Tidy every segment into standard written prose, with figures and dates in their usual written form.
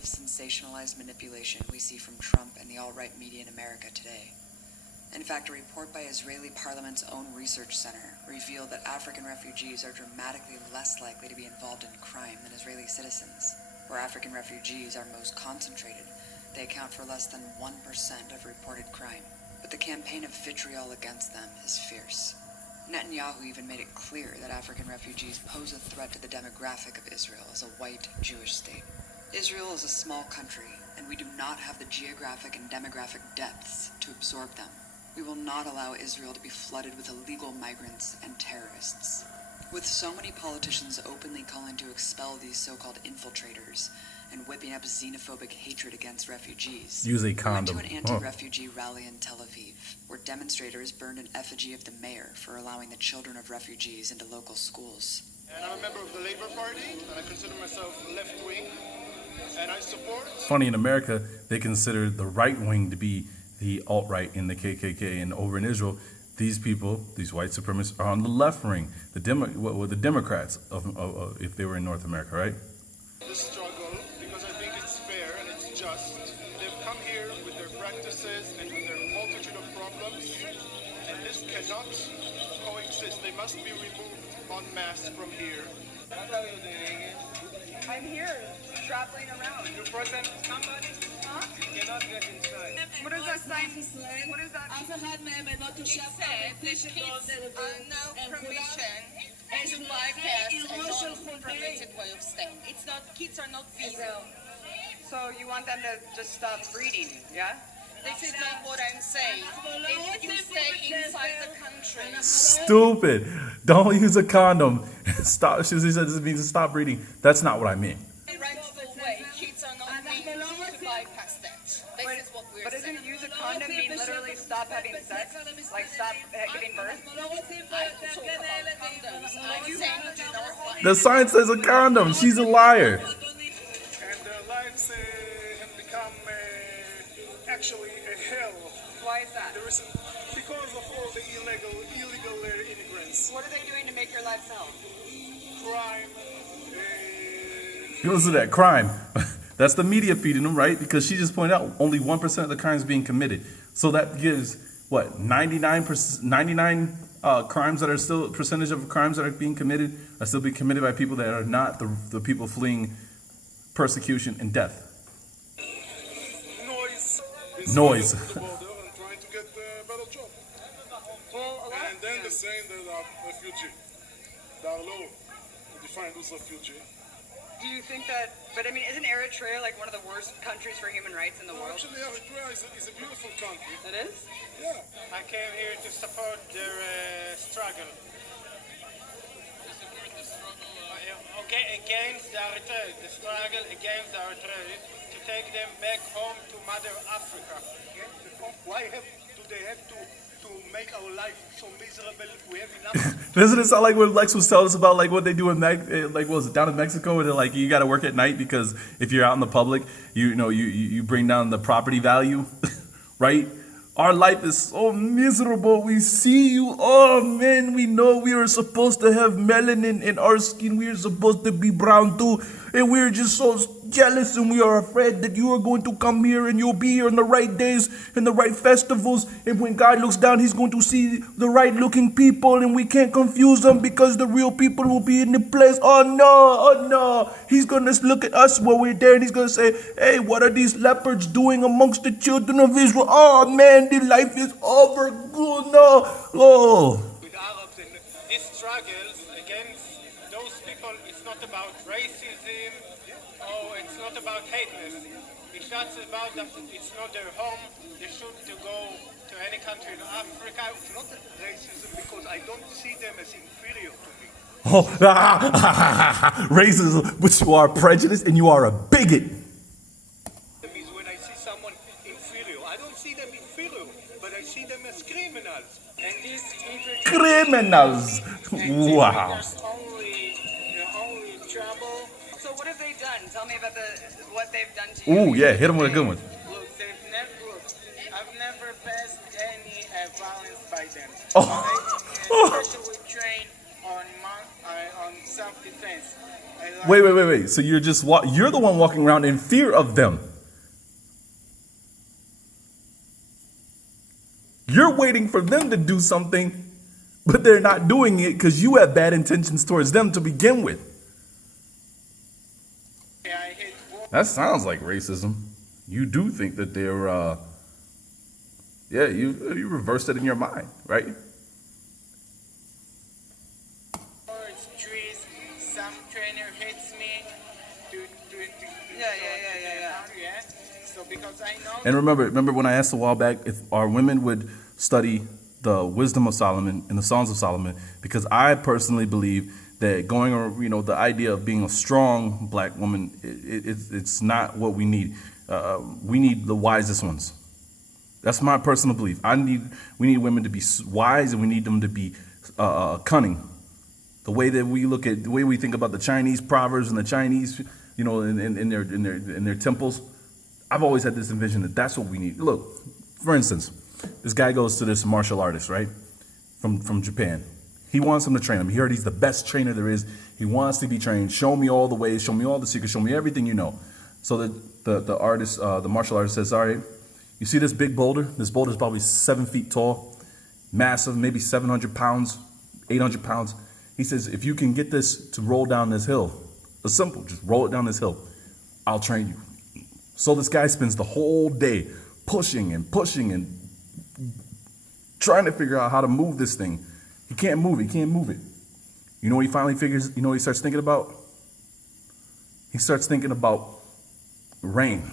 of sensationalized manipulation we see from Trump and the alt-right media in America today. In fact, a report by Israeli Parliament's own research center revealed that African refugees are dramatically less likely to be involved in crime than Israeli citizens. Where African refugees are most concentrated, they account for less than 1% of reported crime. But the campaign of vitriol against them is fierce. Netanyahu even made it clear that African refugees pose a threat to the demographic of Israel as a white Jewish state. Israel is a small country, and we do not have the geographic and demographic depths to absorb them. We will not allow Israel to be flooded with illegal migrants and terrorists. With so many politicians openly calling to expel these so-called infiltrators and whipping up xenophobic hatred against refugees, use a condom. We went to an anti-refugee rally in Tel Aviv, where demonstrators burned an effigy of the mayor for allowing the children of refugees into local schools. And I'm a member of the Labour Party, and I consider myself left-wing, and I support... Funny, in America, they consider the right wing to be the alt-right in the KKK, and over in Israel, these people, these white supremacists, are on the left wing, the Democrats, if they were in North America, right? The struggle, because I think it's fair and it's just. They've come here with their practices and with their multitude of problems, and this cannot coexist. They must be removed en masse from here. What are you doing? I'm here, traveling around. You present somebody? Huh? You cannot get inside. What does that sign? What is that? אף אחד מהם אינו תושב no permission to bypass a non-permitted way of staying. It's not, kids are not visa. So you want them to just stop breeding, yeah? This is not what I'm saying. If you stay inside the country. Stupid. Don't use a condom. Stop. She said this means to stop breeding. That's not what I meant. Rightful way. Kids are not meant to bypass that. This is what we're But saying. doesn't use a condom mean literally stop having sex? Like stop giving birth? I don't talk about condoms. I'm saying do not bypass. The sign says a condom. She's a liar. And their lives have become actually a hell. Why is that? There is because of all the illegal immigrants. What are they doing to make your lives hell? Crime. You listen to that crime. That's the media feeding them, right? Because she just pointed out only 1% of the crimes being committed. So that gives, what, 99 crimes that are still, percentage of crimes that are being committed are still being committed by people that are not the people fleeing persecution and death. Noise. The border and trying to get a better job. And then they're saying they are refugee. There are law to define who's refugee. Do you think that, but I mean, isn't Eritrea like one of the worst countries for human rights in the world? Actually, Eritrea is a beautiful country. It is? Yeah. I came here to support their struggle. Against the Eritrea, the struggle against the Eritrea, to take them back home to Mother Africa. Why do they have to make our life so miserable? We have enough. Doesn't it sound like what Lex was telling us about, like what they do in like what was it down in Mexico, where they're like you got to work at night because if you're out in the public, you bring down the property value, right? Our life is so miserable. We see you. Oh man, we know we are supposed to have melanin in our skin. We are supposed to be brown too, and we're just so jealous, and we are afraid that you are going to come here and you'll be here on the right days and the right festivals, and when God looks down, he's going to see the right looking people, and we can't confuse them because the real people will be in the place. Oh no, he's going to look at us while we're there, and he's going to say, hey, what are these leopards doing amongst the children of Israel? Oh man, the life is over. Oh no. Oh. With Arabs and this struggle against those people, it's not about racism. Oh, it's not about hateness. It's just about that it's not their home. They should to go to any country in Africa. It's not racism because I don't see them as inferior to me. Oh, racism, but you are prejudiced and you are a bigot. Is when I see someone inferior. I don't see them inferior, but I see them as criminals. And these Criminals. Wow. only trouble. So what have they done? Tell me about what they've done to you. Ooh, yeah, hit him with a good one. Look, I've never passed any violence by them. Oh. Especially we train on self-defense. And Wait. So you're just you're the one walking around in fear of them. You're waiting for them to do something, but they're not doing it because you have bad intentions towards them to begin with. I hate war. That sounds like racism. You do think that they're, you reversed it in your mind, right? It's trees. Some trainer hits me. Yeah. So because I know. And remember when I asked a while back if our women would study the wisdom of Solomon and the Songs of Solomon, because I personally believe that going, the idea of being a strong black woman, it's not what we need. We need the wisest ones. That's my personal belief. We need women to be wise, and we need them to be cunning. The way that the way we think about the Chinese proverbs and the Chinese, in their temples. I've always had this vision that that's what we need. Look, for instance, this guy goes to this martial artist, right, from Japan. He wants him to train him. He heard he's the best trainer there is. He wants to be trained. Show me all the ways. Show me all the secrets. Show me everything you know. So the artist, the martial artist says, all right, you see this big boulder? This boulder is probably 7 feet tall, massive, maybe 700 pounds, 800 pounds. He says, if you can get this to roll down this hill, it's simple, just roll it down this hill, I'll train you. So this guy spends the whole day pushing and trying to figure out how to move this thing. He can't move it. You know what he finally figures, what he starts thinking about? He starts thinking about rain.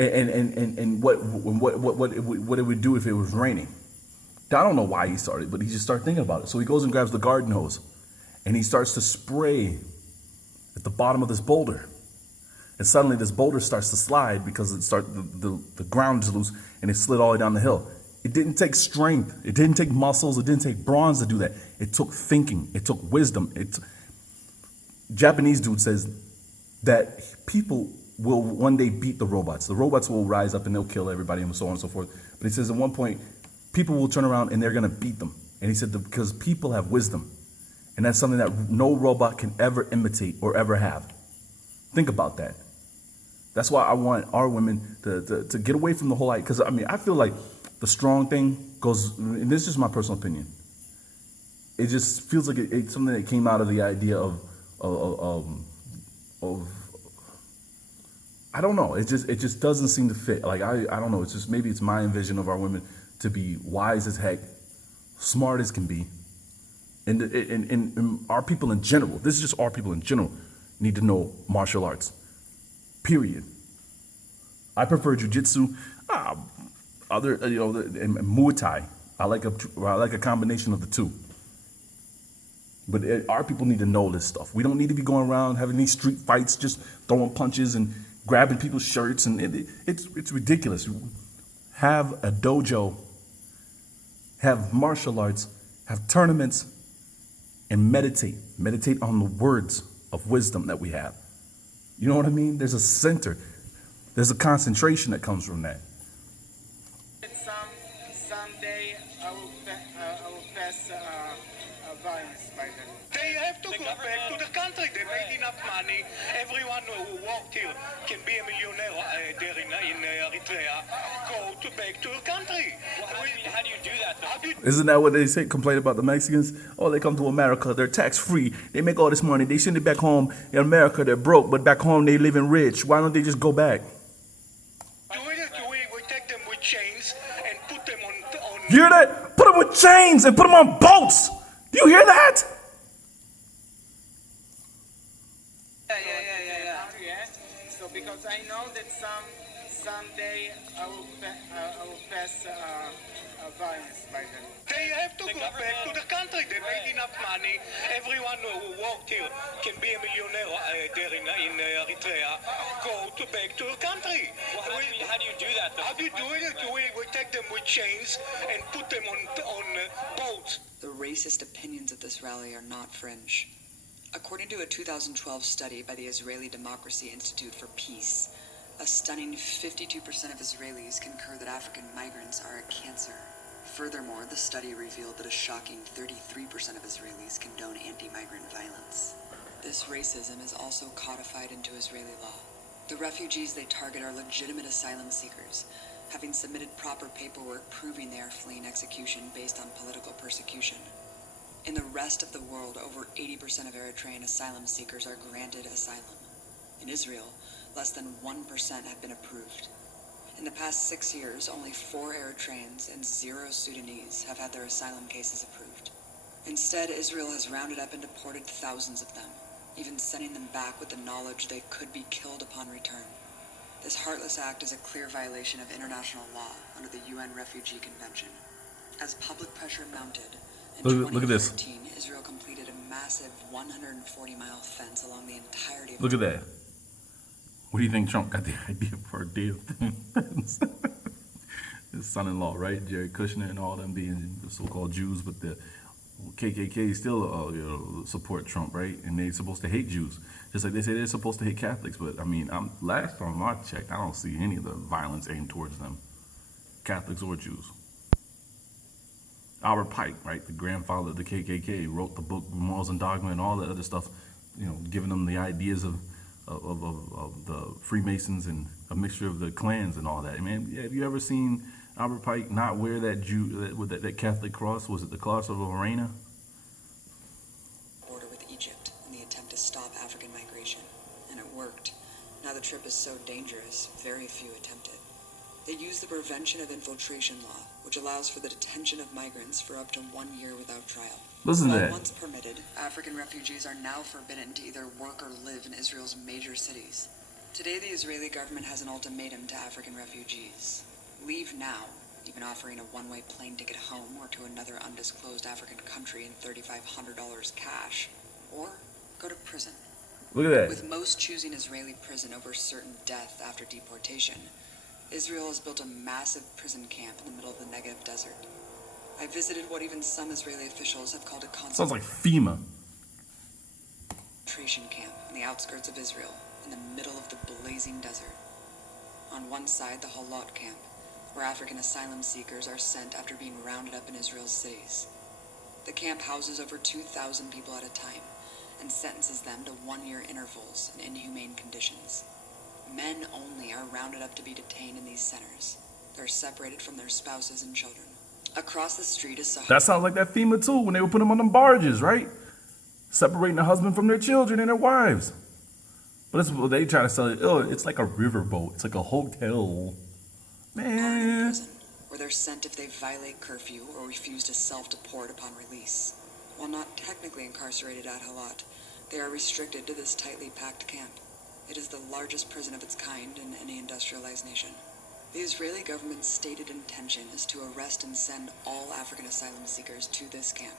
And what it would do if it was raining. I don't know why he started, but he just started thinking about it. So he goes and grabs the garden hose and he starts to spray at the bottom of this boulder. And suddenly this boulder starts to slide because the ground is loose and it slid all the way down the hill. It didn't take strength. It didn't take muscles. It didn't take bronze to do that. It took thinking. It took wisdom. Japanese dude says that people will one day beat the robots. The robots will rise up and they'll kill everybody and so on and so forth. But he says at one point, people will turn around and they're going to beat them. And he said because people have wisdom. And that's something that no robot can ever imitate or ever have. Think about that. That's why I want our women to get away from the whole, because I feel like the strong thing goes, and this is just my personal opinion. It just feels like it's something that came out of the idea of I don't know. It just doesn't seem to fit. Like I don't know. It's just maybe it's my vision of our women to be wise as heck, smart as can be, and our people in general. This is just our people in general need to know martial arts. Period. I prefer jujitsu, and Muay Thai. I like a combination of the two. But our people need to know this stuff. We don't need to be going around having these street fights, just throwing punches and grabbing people's shirts, and it's ridiculous. Have a dojo, have martial arts, have tournaments, and meditate on the words of wisdom that we have. You know what I mean? There's a center. There's a concentration that comes from that. Someday I will pass violence by them. They have to go back to the country. They made enough money. Everyone who worked here can be a millionaire there in Eritrea. Go back to your country. How do you do that, though? Isn't that what they say? Complain about the Mexicans? Oh, they come to America. They're tax free. They make all this money. They send it back home. In America, they're broke, but back home they living rich. Why don't they just go back? We take them with chains and put them on. You hear that? Put them with chains and put them on boats. Do you hear that? Yeah. So because I know that someday I will pass violence by them. They have to go back to the country. They made enough money. Everyone who worked here can be a millionaire there in Eritrea. Go back to your country. How do you do that, though? How do you do it? We take them with chains and put them on boats. The racist opinions at this rally are not fringe. According to a 2012 study by the Israeli Democracy Institute for Peace, a stunning 52% of Israelis concur that African migrants are a cancer Furthermore, the study revealed that a shocking 33% of Israelis condone anti-migrant violence. This racism is also codified into Israeli law. The refugees they target are legitimate asylum seekers, having submitted proper paperwork proving they are fleeing execution based on political persecution. In the rest of the world, over 80% of Eritrean asylum seekers are granted asylum. In Israel, less than 1% have been approved. In the past 6 years, only 4 Eritreans and 0 Sudanese have had their asylum cases approved. Instead, Israel has rounded up and deported thousands of them, even sending them back with the knowledge they could be killed upon return. This heartless act is a clear violation of international law under the UN Refugee Convention. As public pressure mounted, in Look at this. 2014, Israel completed a massive 140-mile fence along the entirety of Look at that. What do you think Trump got the idea for a damn fence? His son-in-law, right? Jared Kushner and all them being the so-called Jews, but the KKK still support Trump, right? And they're supposed to hate Jews, just like they say they're supposed to hate Catholics. But I mean, last time I checked, I don't see any of the violence aimed towards them, Catholics or Jews. Albert Pike, right, the grandfather of the KKK, wrote the book Morals and Dogma and all that other stuff, giving them the ideas of the Freemasons and a mixture of the clans and all that. I mean, have you ever seen Albert Pike not wear that that Catholic cross? Was it the cross of Lorena? Border with Egypt in the attempt to stop African migration, and it worked. Now the trip is so dangerous, very few attempt it. They use the Prevention of Infiltration law, which allows for the detention of migrants for up to 1 year without trial. Listen to While that. once permitted, African refugees are now forbidden to either work or live in Israel's major cities. Today, the Israeli government has an ultimatum to African refugees. Leave now, even offering a one-way plane ticket home or to another undisclosed African country and $3,500 cash, or go to prison. Look at that. With most choosing Israeli prison over certain death after deportation, Israel has built a massive prison camp in the middle of the Negev desert. I visited what even some Israeli officials have called a Sounds like FEMA. concentration camp in the outskirts of Israel, in the middle of the blazing desert. On one side, the Holot camp, where African asylum seekers are sent after being rounded up in Israel's cities. The camp houses over 2,000 people at a time and sentences them to 1-year intervals in inhumane conditions. Men only are rounded up to be detained in these centers. They're separated from their spouses and children. Across the street is Sahara. That sounds like that FEMA too, when they would put them on them barges, right? Separating the husband from their children and their wives. But that's what they try to sell it. Oh, it's like a riverboat. It's like a hotel. Man. Prison, where they're sent if they violate curfew or refuse to self-deport upon release. While not technically incarcerated at Halat, they are restricted to this tightly packed camp. It is the largest prison of its kind in any industrialized nation. The Israeli government's stated intention is to arrest and send all African asylum seekers to this camp,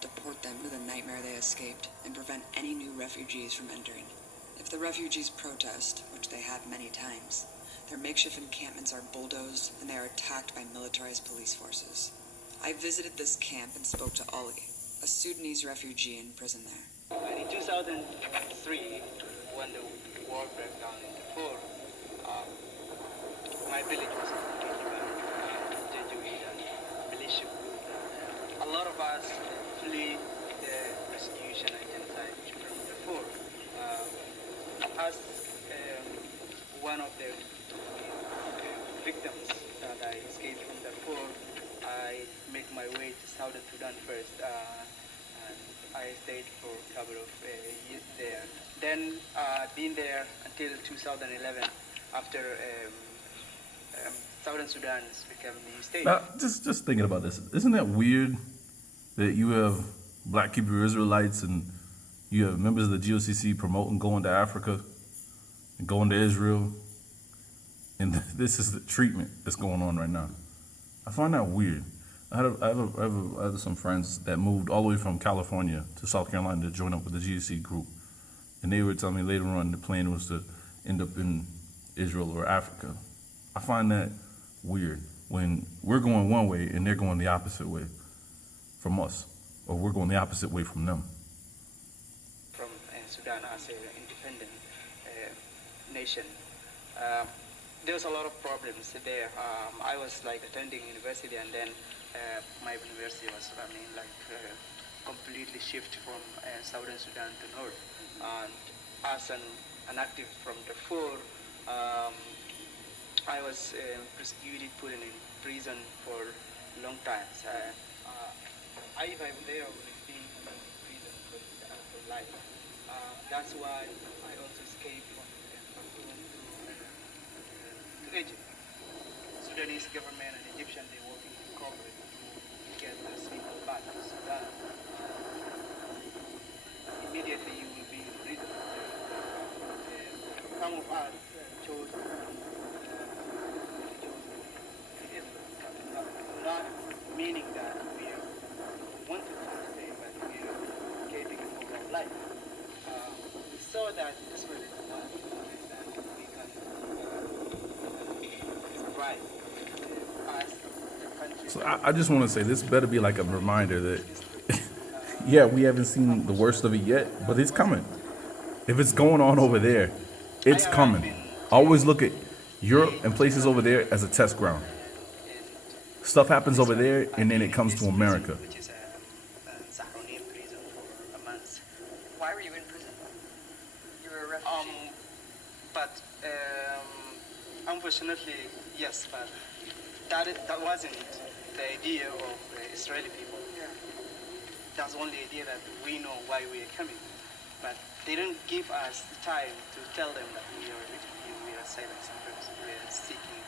deport them to the nightmare they escaped, and prevent any new refugees from entering. If the refugees protest, which they have many times, their makeshift encampments are bulldozed and they are attacked by militarized police forces. I visited this camp and spoke to Ali, a Sudanese refugee in prison there. In 2003, when the war broke down in Darfur, my village was completely burned. Jesuit and militia group. A lot of us flee the persecution and genocide from Darfur. As one of the victims that I escaped from Darfur, I made my way to Southern Sudan first. And I stayed for a couple of years there. Then been there until 2011 after Southern Sudan became the state. Now, just thinking about this, isn't that weird that you have Black Hebrew Israelites and you have members of the GOCC promoting going to Africa and going to Israel, and this is the treatment that's going on right now? I find that weird. I have some friends that moved all the way from California to South Carolina to join up with the GOCC group, and they were telling me later on the plan was to end up in Israel or Africa. I find that weird when we're going one way and they're going the opposite way from us, or we're going the opposite way from them. From Sudan as an independent nation. There was a lot of problems there. I was like attending university, and then my university was, completely shift from Southern Sudan to North. And as an activist from Darfur, I was prosecuted, put in prison for a long time. So, if I'm there, I would have been in prison for life. That's why I also escaped from Khartoum to Egypt. Sudanese government and Egyptian, they working in cooperate to get those people back to Sudan. Immediately you will be in prison. Some of us chose not meaning that we wanted to stay, but we are escaping for our life. We saw that this was one place that we can survive as the country. So I just want to say this better be like a reminder that, yeah, we haven't seen the worst of it yet, but it's coming. If it's going on over there, it's coming. Always look at Europe and places over there as a test ground. Stuff happens over there, and then it comes to America. Which is Sahroni prison for a month. Why were you in prison? You were a refugee. But unfortunately, yes, but that wasn't the idea of the Israeli people. Yeah. That's the only idea that we know why we are coming. But they didn't give us the time to tell them that we are refugees, we are asylum seekers, we are seeking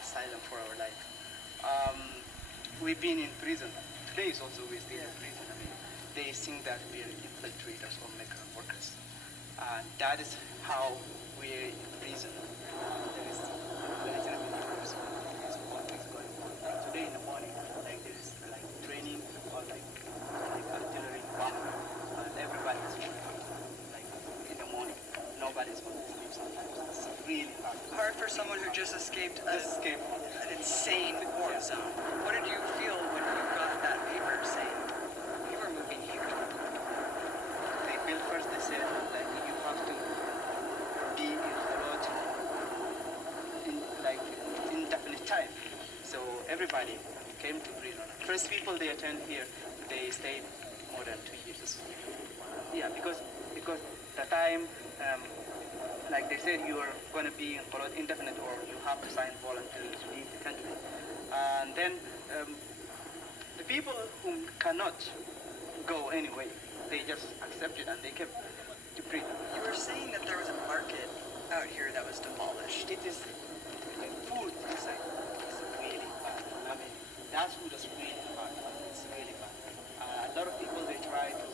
asylum for our life. We've been in prison. Today is also we're still in prison. I mean, they think that we are infiltrators or migrant workers. That is how we are in prison. There is military news, there is politics going on. Like today in the morning, like there is like training or like artillery bomb, and everybody is working like in the morning. Nobody's going to sleep sometimes. It's really hard. Hard for someone who just escaped an insane war zone. What did you feel when you got that paper saying you were moving here? They built first, they said like you have to be in the road in like indefinite time. So everybody came to prison. First people they attend here, they stayed more than 2 years. Yeah, because the time like they said you are going to be in Kolot indefinite or you have to sign voluntarily to leave the country. And then the people who cannot go anyway, they just accepted and they kept to prison. You were saying that there was a market out here that was demolished. It is the food inside is really bad. I mean, that food is really bad. It's really bad. A lot of people they try to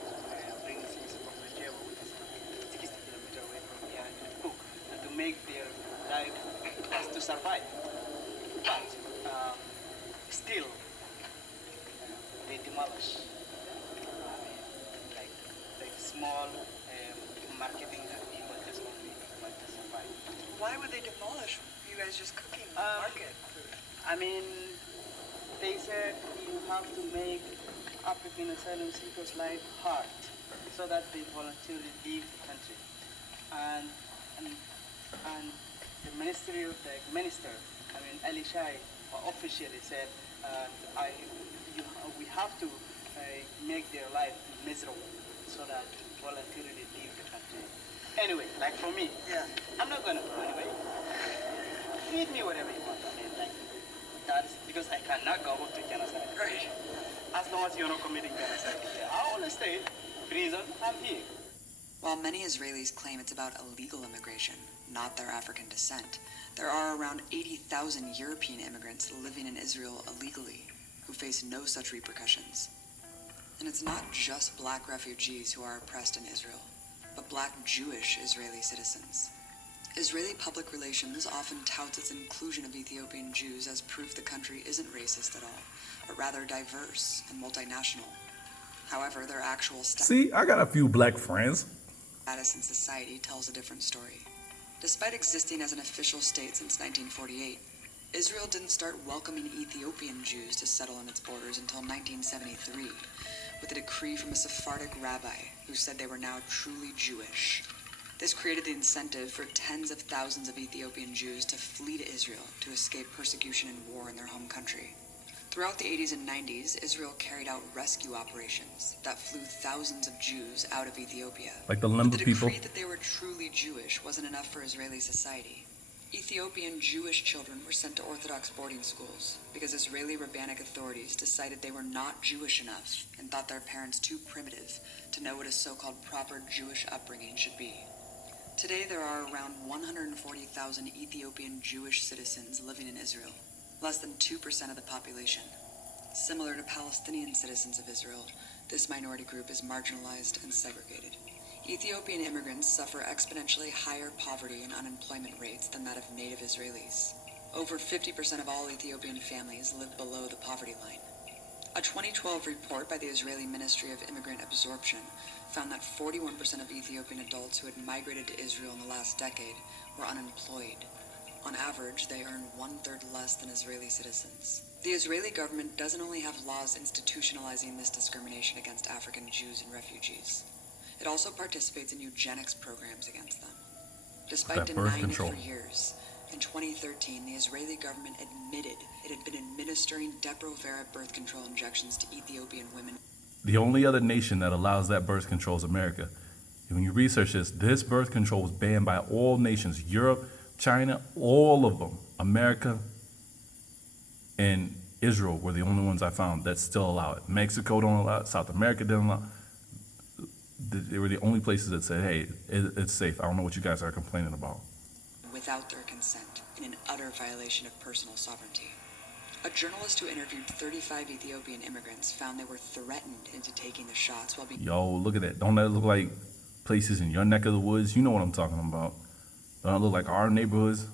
bring things from the table, which is 60 kilometers away from here, and to cook and to make their life as to survive. But still, they demolish. Like small marketing that people just only want to survive. Why would they demolish you guys just cooking the market? I mean, they said you have to make African asylum seekers' life hard so that they voluntarily leave the country. And the minister, Ali Shai, officially said, we have to make their life miserable so that they voluntarily leave the country. Anyway, like for me, Yeah. I'm not gonna go anyway. Feed me whatever you want. I mean, like that's because I cannot go to genocide. Right. As long as you're not committing genocide, I want to stay prison. I'm here. While many Israelis claim it's about illegal immigration, not their African descent, there are around 80,000 European immigrants living in Israel illegally who face no such repercussions. And it's not just black refugees who are oppressed in Israel, but black Jewish Israeli citizens. Israeli public relations often touts its inclusion of Ethiopian Jews as proof the country isn't racist at all, but rather diverse and multinational. However, their actual See, I got a few black friends. status in society tells a different story. Despite existing as an official state since 1948, Israel didn't start welcoming Ethiopian Jews to settle in its borders until 1973, with a decree from a Sephardic rabbi who said they were now truly Jewish. This created the incentive for tens of thousands of Ethiopian Jews to flee to Israel to escape persecution and war in their home country. Throughout the 80s and 90s, Israel carried out rescue operations that flew thousands of Jews out of Ethiopia. Like the But Limba the people. decree that they were truly Jewish wasn't enough for Israeli society. Ethiopian Jewish children were sent to Orthodox boarding schools because Israeli rabbinic authorities decided they were not Jewish enough and thought their parents too primitive to know what a so-called proper Jewish upbringing should be. Today there are around 140,000 Ethiopian Jewish citizens living in Israel, less than 2% of the population. Similar to Palestinian citizens of Israel, this minority group is marginalized and segregated. Ethiopian immigrants suffer exponentially higher poverty and unemployment rates than that of native Israelis. Over 50% of all Ethiopian families live below the poverty line. A 2012 report by the Israeli Ministry of Immigrant Absorption found that 41% of Ethiopian adults who had migrated to Israel in the last decade were unemployed. On average, they earn one-third less than Israeli citizens. The Israeli government doesn't only have laws institutionalizing this discrimination against African Jews and refugees. It also participates in eugenics programs against them. Despite That birth denying it control. for years, in 2013, the Israeli government admitted it had been administering Depo-Provera birth control injections to Ethiopian women. The only other nation that allows that birth control is America. And when you research this birth control was banned by all nations, Europe, China, all of them. America and Israel were the only ones I found that still allow it. Mexico don't allow it. South America didn't allow it. They were the only places that said, hey, it's safe. I don't know what you guys are complaining about. Without their consent, in an utter violation of personal sovereignty. A journalist who interviewed 35 Ethiopian immigrants found they were threatened into taking the shots while being Yo, look at that. Don't that look like places in your neck of the woods? You know what I'm talking about. Don't it look like our neighborhoods?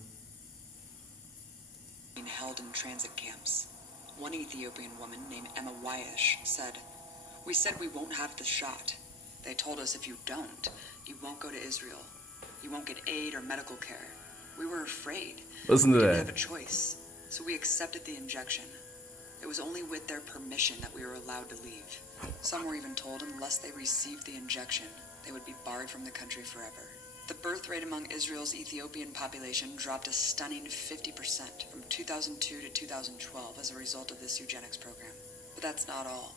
held in transit camps. One Ethiopian woman named Emma Wyash said, "We said we won't have the shot. They told us if you don't, you won't go to Israel. You won't get aid or medical care. We were afraid. Listen to We that. didn't have a choice, so we accepted the injection. It was only with their permission that we were allowed to leave. Some were even told unless they received the injection, they would be barred from the country forever." The birth rate among Israel's Ethiopian population dropped a stunning 50% from 2002 to 2012 as a result of this eugenics program. But that's not all.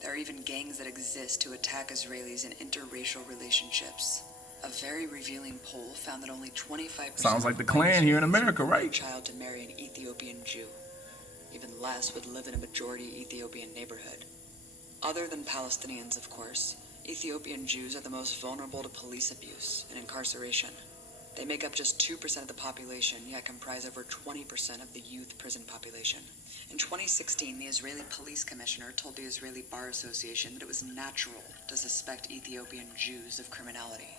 There are even gangs that exist to attack Israelis in interracial relationships. A very revealing poll found that only 25% Sounds like of the white Klan here in Israelis America, would want right? a child to marry an Ethiopian Jew. Even less would live in a majority Ethiopian neighborhood. Other than Palestinians, of course, Ethiopian Jews are the most vulnerable to police abuse and incarceration. They make up just 2% of the population, yet comprise over 20% of the youth prison population. In 2016, the Israeli police commissioner told the Israeli Bar Association that it was natural to suspect Ethiopian Jews of criminality.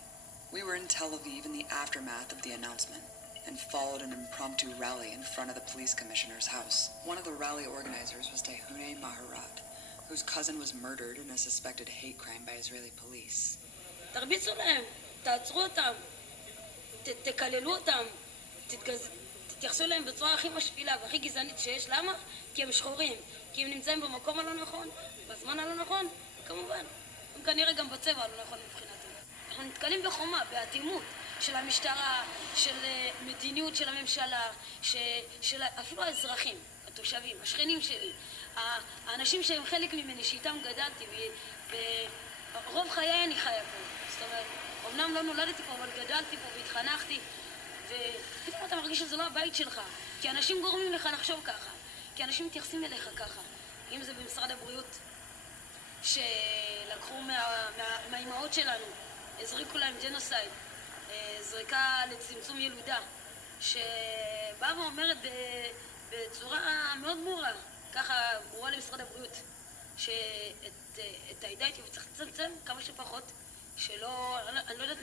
We were in Tel Aviv in the aftermath of the announcement and followed an impromptu rally in front of the police commissioner's house. One of the rally organizers was Tehune Maharat, whose cousin was murdered in a suspected hate crime by Israeli police. תרביצו להם, תעצרו אותם, תקללו אותם, תתייחסו להם בצורה הכי משפילה והכי גזענית שיש. למה? כי הם שחורים, כי הם נמצאים במקום הלא נכון, בזמן הלא נכון, כמובן. הם כנראה גם בצבע הלא נכון מבחינתנו. אנחנו נתקלים בחומה, באטימות של המשטרה, של מדיניות של הממשלה, של אפילו האזרחים, התושבים, השכנים שלי, האנשים שהם חלק ממני, שאיתם גדלתי, ורוב חיי אני חיה פה. זאת אומרת, אמנם לא נולדתי פה, אבל גדלתי פה והתחנכתי, ופתאום אתה מרגיש שזה לא הבית שלך, כי אנשים גורמים לך לחשוב ככה, כי אנשים מתייחסים אליך ככה. אם זה במשרד הבריאות, שלקחו מהאימהות שלנו, הזריקו להם ג'נוסייד, זריקה לצמצום ילודה, שבאה ואומרת בצורה מאוד ברורה, ככה ברורה למשרד הבריאות, שאת העדה הייתי וצריך לצמצם כמה שפחות, שלא, אני לא יודעת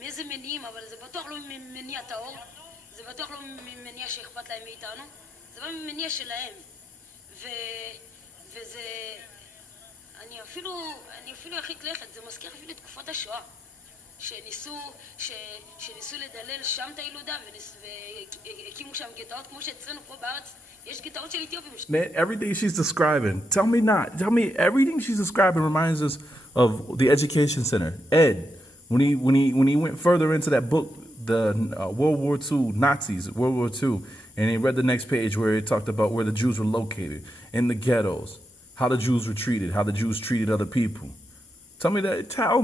מאיזה מניעים, אבל זה בטוח לא ממניע טהור, זה בטוח לא ממניע שאכפת להם מאיתנו, זה בא ממניע שלהם. וזה, אני אפילו ארחיק לכת, זה מזכיר אפילו את תקופת השואה, שניסו לדלל שם את הילודה והקימו שם גטאות כמו שאצלנו פה בארץ. Man, everything she's describing, tell me everything she's describing reminds us of the education center. Ed, when he went further into that book, the World War II Nazis, World War II, and he read the next page where it talked about where the Jews were located in the ghettos, how the Jews were treated, how the Jews treated other people. Tell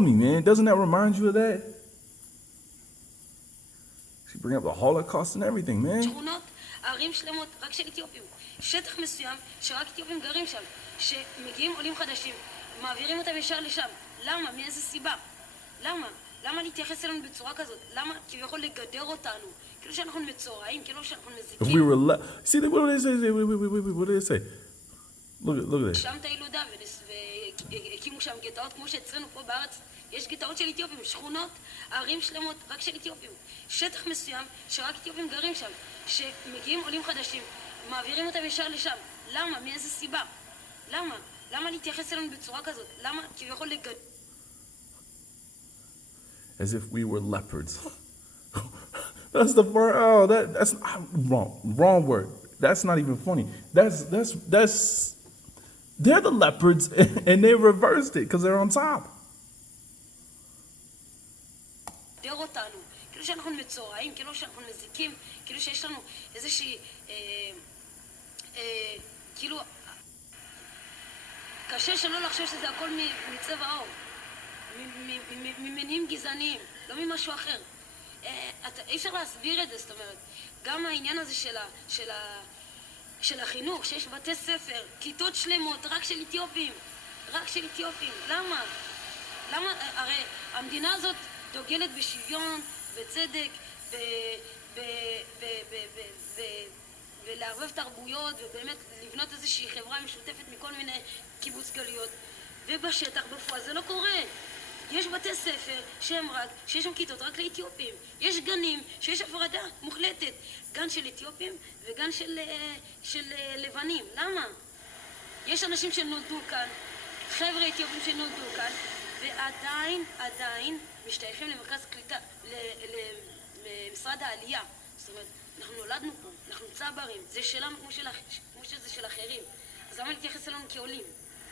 me, man. Doesn't that remind you of that? She bring up the Holocaust and everything, man. שכונות, ערים שלמות, רק של אתיופים. שטח מסוים שרק אתיופים גרים שם. שמגיעים עולים חדשים, מעבירים אותם ישר לשם. למה? מאיזה סיבה? למה? למה להתייחס אלינו בצורה כזאת? למה כביכול לגדר אותנו? כאילו שאנחנו מצורעים, כאילו שאנחנו If מזיקים. we were see, what do they say? Wait, what do they say? Look at that. שם את הילודה והקימו שם גטאות כמו שאצלנו פה בארץ. יש גטאות של אתיופים, שכונות, ערים שלמות, רק של אתיופים. שטח מסוים שרק אתיופים גרים שם. שמגיעים עולים חדשים, מעבירים אותם ישר לשם. למה? מאיזה סיבה? למה? למה להתייחס אלינו בצורה כזאת? למה כביכול לגדר? As if we were leopards. That's the word. Oh, that's wrong word. That's not even funny. That's they're the leopards and they reversed it because they're on top. אותנו, כאילו שאנחנו מצורעים, כאילו שאנחנו מזיקים, כאילו שיש לנו איזושהי, כאילו, קשה שלא לחשוב שזה הכל מצבע העור, ממניעים גזעניים, לא ממשהו אחר. אי אפשר להסביר את זה, זאת אומרת, גם העניין הזה של החינוך, שיש בתי ספר, כיתות שלמות, רק של אתיופים, רק של אתיופים. למה? למה? הרי המדינה הזאת דוגלת בשוויון, בצדק, ולערבב תרבויות, ובאמת לבנות איזושהי חברה משותפת מכל מיני קיבוץ גלויות. ובשטח, בפועל, זה לא קורה. יש בתי ספר שיש שם כיתות רק לאתיופים. יש גנים שיש הפרדה מוחלטת. גן של אתיופים וגן של לבנים. למה? יש אנשים שנולדו כאן, חבר'ה אתיופים שנולדו כאן, ועדיין משתייכים למרכז קליטה, למשרד העלייה. זאת אומרת, אנחנו נולדנו פה, אנחנו צברים, זה שלנו כמו שזה של אחרים. אז למה להתייחס אלינו כעולים?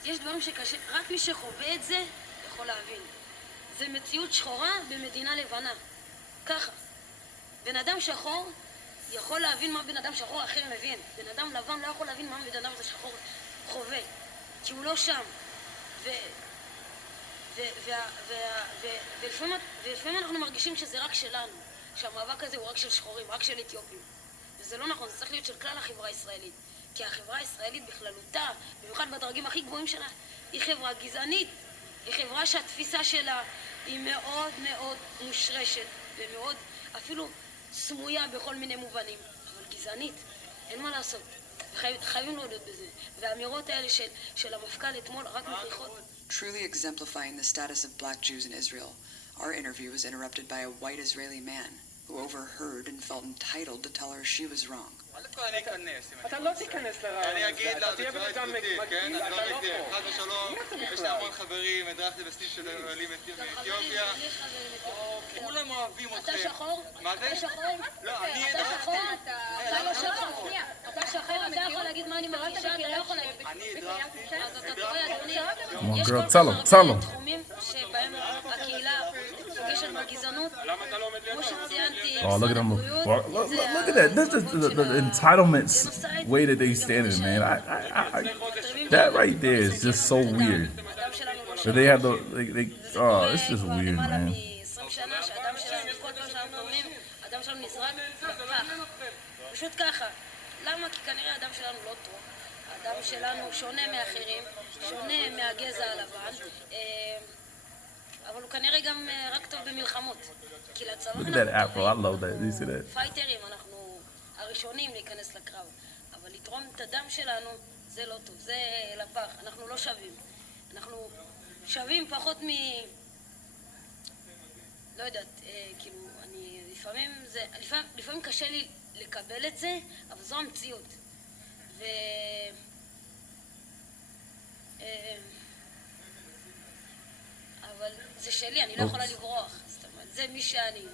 יש דברים שקשה, רק מי שחווה את זה יכול להבין. זה מציאות שחורה במדינה לבנה. ככה. בן אדם שחור יכול להבין מה בן אדם שחור אחר מבין. בן אדם לבן לא יכול להבין מה בן אדם שחור חווה. כי הוא לא שם. ולפעמים אנחנו מרגישים שזה רק שלנו. שהמאבק הזה הוא רק של שחורים, רק של אתיופים. וזה לא נכון, זה צריך להיות של כלל החברה הישראלית. כי החברה הישראלית בכללותה, במיוחד בדרגים הכי גבוהים שלה, היא חברה גזענית. היא חברה שהתפיסה שלה היא מאוד מאוד מושרשת ומאוד אפילו סמויה בכל מיני מובנים, אבל גזענית, אין מה לעשות. חייבים להודות בזה. והאמירות האלה של המפכ"ל אתמול רק מוכיחות. Truly exemplifying the status of black Jews in Israel, our interview was interrupted by a white Israeli man who overheard and felt entitled to tell her she was wrong. אני אכנס. אתה לא תיכנס לרעיון הזה. אני אגיד לה, אתה תהיה בן אדם מגעיל, אתה לא פה. חד ושלום, יש לי המון חברים, הדרכתי בסניף של עולים מאתיופיה. כולם אוהבים אתכם. אתה שחור? מה זה? אתה שחור? לא, אני אתה הדרכתי. שחור? אתה לא שחור. אתה שחור, אתה יכול להגיד מה אני מרגישה, אתה לא יכול להגיד. אני הדרכתי. אז אתה טועה, אדוני. on, יש girl, כל tell כך him, tell הרבה him. תחומים שבהם הקהילה פוגשת בגזענות. כמו שציינתי, Oh, look at them. הבריאות, Look at that. That's the entitlement way that they stand in, man. That right there is just so weird. That they have oh, it's just weird, man. אדם שלנו נזרק לפח. פשוט ככה. למה? כי כנראה האדם שלנו לא טוב. האדם שלנו שונה מאחרים, שונה מהגזע הלבן, אבל הוא כנראה גם רק טוב במלחמות. כי לצבא Look at that afro. I love that. You see that? פייטרים, אנחנו הראשונים להיכנס לקרב. אבל לתרום את הדם שלנו, זה לא טוב. זה לפח. אנחנו לא שווים. אנחנו שווים פחות לא יודעת, כאילו, לפעמים קשה לי לקבל את זה, אבל זו המציאות. אבל זה שלי, אני לא יכולה לברוח. זאת אומרת, זה מי שאני.